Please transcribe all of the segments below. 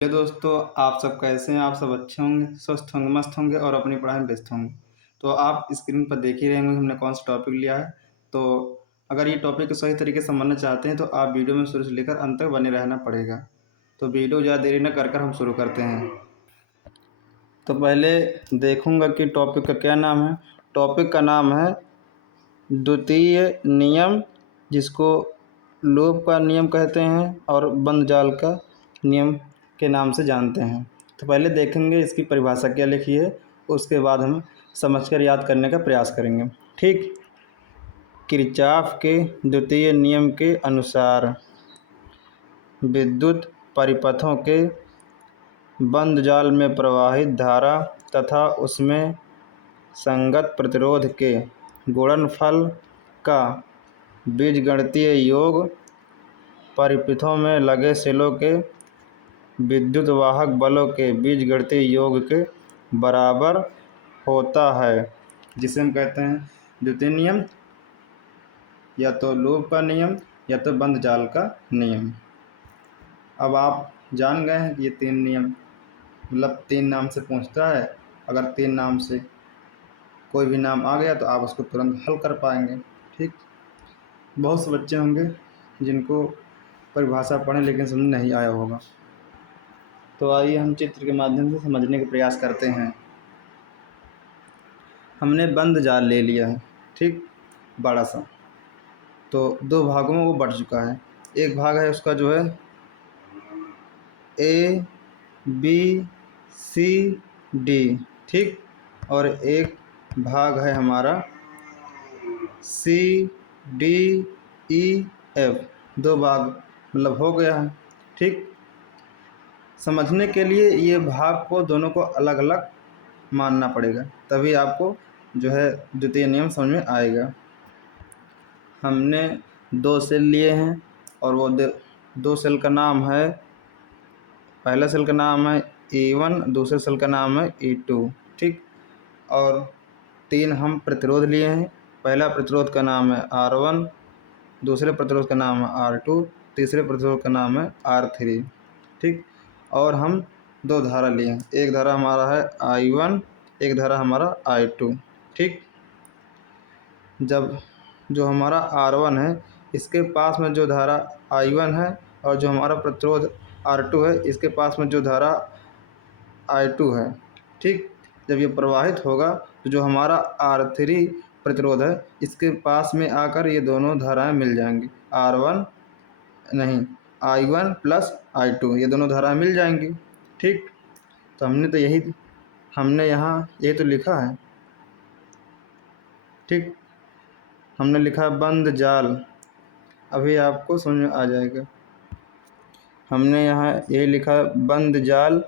Hello दोस्तों, आप सब कैसे हैं? आप सब अच्छे होंगे, स्वस्थ होंगे, मस्त होंगे और अपनी पढ़ाई में व्यस्त होंगे। तो आप स्क्रीन पर देख ही रहे होंगे हमने कौन सा टॉपिक लिया है। तो अगर ये टॉपिक को सही तरीके से समझना चाहते हैं तो आप वीडियो में शुरू से लेकर अंत तक बने रहना पड़ेगा। तो वीडियो ज़्यादा देरी न कर हम शुरू करते हैं। तो पहले देखूंगा कि टॉपिक का क्या नाम है। टॉपिक का नाम है द्वितीय नियम, जिसको लूप का नियम कहते हैं और बंद जाल का नियम के नाम से जानते हैं। तो पहले देखेंगे इसकी परिभाषा क्या लिखी है, उसके बाद हम समझकर याद करने का प्रयास करेंगे। ठीक। किरचॉफ के द्वितीय नियम के अनुसार विद्युत परिपथों के बंद जाल में प्रवाहित धारा तथा उसमें संगत प्रतिरोध के गुणनफल का बीजगणितीय योग परिपथों में लगे सेलों के विद्युत वाहक बलों के बीजगणितीय योग के बराबर होता है, जिसे हम कहते हैं द्वितीय नियम, या तो लूप का नियम या तो बंद जाल का नियम। अब आप जान गए हैं कि ये तीन नियम मतलब तीन नाम से पूछता है। अगर तीन नाम से कोई भी नाम आ गया तो आप उसको तुरंत हल कर पाएंगे। ठीक। बहुत से बच्चे होंगे जिनको परिभाषा पढ़ें लेकिन समझ नहीं आया होगा। तो आइए हम चित्र के माध्यम से समझने का प्रयास करते हैं। हमने बंद जाल ले लिया है, ठीक, बड़ा सा। तो दो भागों में वो बढ़ चुका है। एक भाग है उसका जो है ए बी सी डी, ठीक, और एक भाग है हमारा सी डी ई एफ। दो भाग मतलब हो गया है। ठीक। समझने के लिए ये भाग को दोनों को अलग अलग मानना पड़ेगा, तभी आपको जो है द्वितीय नियम समझ में आएगा। हमने दो सेल लिए हैं और वो दो सेल का नाम है, पहला सेल का नाम है E1, दूसरे सेल का नाम है E2, ठीक। और तीन हम प्रतिरोध लिए हैं। पहला प्रतिरोध का नाम है R1, दूसरे प्रतिरोध का नाम है R2, तीसरे प्रतिरोध का नाम है R3, ठीक। और हम दो धारा लिए हैं, एक धारा हमारा है I1, एक धारा हमारा I2, ठीक। जब जो हमारा R1 है इसके पास में जो धारा I1 है और जो हमारा प्रतिरोध R2 है इसके पास में जो धारा I2 है, ठीक। जब ये प्रवाहित होगा तो जो हमारा R3 प्रतिरोध है इसके पास में आकर ये दोनों धाराएं मिल जाएंगी। R1 नहीं, I1 प्लस I2, ये दोनों धाराएं मिल जाएंगी, ठीक। तो हमने यहाँ यही तो लिखा है, ठीक। हमने लिखा बंद जाल, अभी आपको समझ में आ जाएगा। हमने यहाँ यही लिखा बंद जाल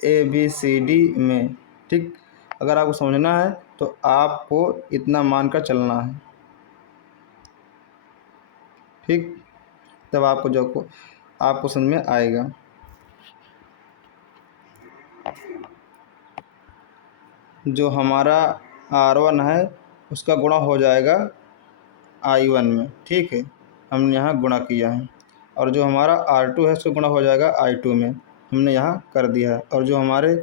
ABCD में, ठीक। अगर आपको समझना है तो आपको इतना मानकर चलना है, ठीक। तब आपको समझ में आएगा। जो हमारा R1 है उसका गुणा हो जाएगा I1 में, ठीक है, हमने यहाँ गुणा किया है। और जो हमारा R2 है उसका गुणा हो जाएगा I2 में, हमने यहाँ कर दिया है। और जो हमारे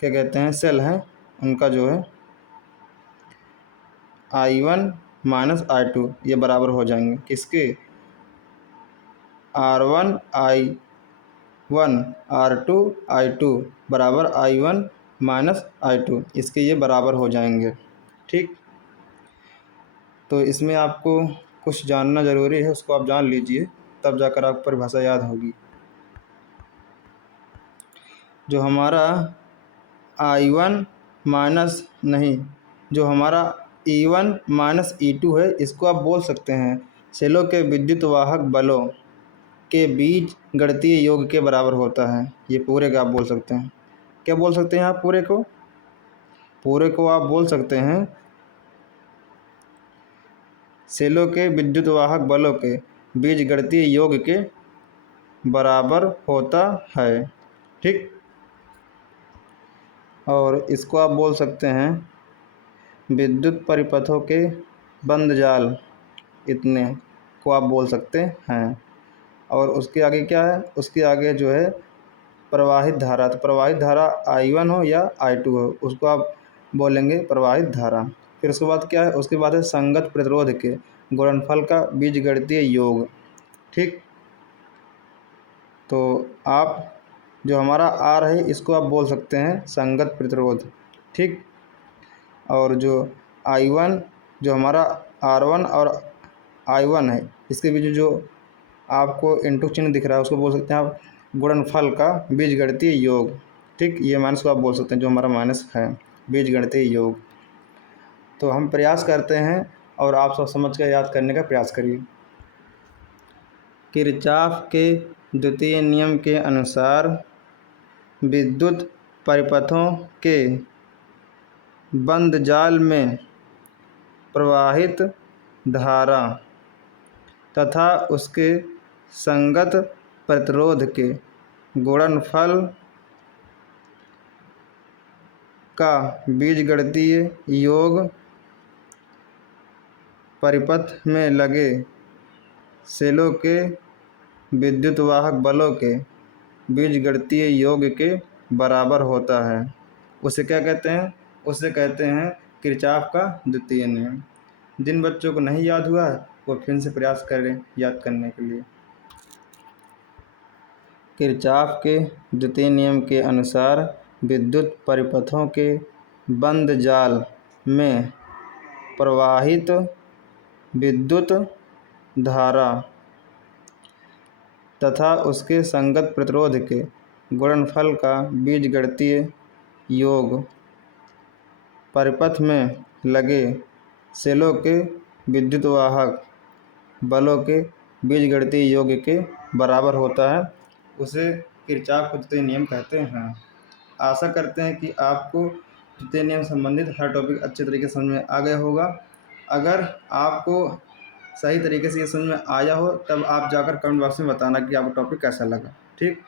क्या कहते हैं सेल हैं उनका जो है I1 माइनस I2 ये बराबर हो जाएंगे किसके, R1 I1 R2 I2 बराबर I1 माइनस I2, इसके ये बराबर हो जाएंगे, ठीक। तो इसमें आपको कुछ जानना ज़रूरी है, उसको आप जान लीजिए तब जाकर आपको परिभाषा याद होगी। जो हमारा I1 माइनस नहीं, जो हमारा E1 माइनस E2 है इसको आप बोल सकते हैं सेलों के विद्युत वाहक बलों के बीच गणितीय योग के बराबर होता है। ये पूरे का आप बोल सकते हैं। क्या बोल सकते हैं आप पूरे को आप बोल सकते हैं सेलों के विद्युत वाहक बलों के बीज गणितीय योग के बराबर होता है, ठीक। और इसको आप बोल सकते हैं विद्युत परिपथों के बंद जाल, इतने को आप बोल सकते हैं। और उसके आगे क्या है, उसके आगे जो है प्रवाहित धारा, तो प्रवाहित धारा I1 हो या I2 हो, उसको आप बोलेंगे प्रवाहित धारा। फिर उसके बाद क्या है, उसके बाद है संगत प्रतिरोध के गुणनफल का बीजगणितीय योग। ठीक, तो आप जो हमारा R है इसको आप बोल सकते हैं संगत प्रतिरोध। ठीक, और जो I1 जो हमारा R1 और I1 है इसके बीच जो आपको इंटू चिन्ह दिख रहा है उसको बोल सकते हैं आप गुणनफल का बीजगणितीय योग। ठीक, ये माइनस को आप बोल सकते हैं जो हमारा माइनस है बीजगणितीय योग। तो हम प्रयास करते हैं और आप सब समझ कर याद करने का प्रयास करिए। किरचॉफ के द्वितीय नियम के अनुसार विद्युत परिपथों के बंद जाल में प्रवाहित धारा तथा उसके संगत प्रतिरोध के गुणनफल का बीजगणितीय योग परिपथ में लगे सेलों के विद्युतवाहक बलों के बीजगणितीय योग के बराबर होता है। उसे क्या कहते हैं, उसे कहते हैं किरचॉफ का द्वितीय नियम। जिन बच्चों को नहीं याद हुआ है वो फिर से प्रयास करें याद करने के लिए। किरचॉफ के द्वितीय नियम के अनुसार विद्युत परिपथों के बंद जाल में प्रवाहित विद्युत धारा तथा उसके संगत प्रतिरोध के गुणनफल का बीजगणितीय योग परिपथ में लगे सेलों के विद्युतवाहक बलों के बीजगणितीय योग के बराबर होता है। उसे किरचॉफ का द्वितीय नियम कहते हैं। आशा करते हैं कि आपको द्वितीय नियम संबंधित हर टॉपिक अच्छे तरीके से समझ में आ गया होगा। अगर आपको सही तरीके से ये समझ में आया हो तब आप जाकर कमेंट बॉक्स में बताना कि आपको टॉपिक कैसा लगा। ठीक।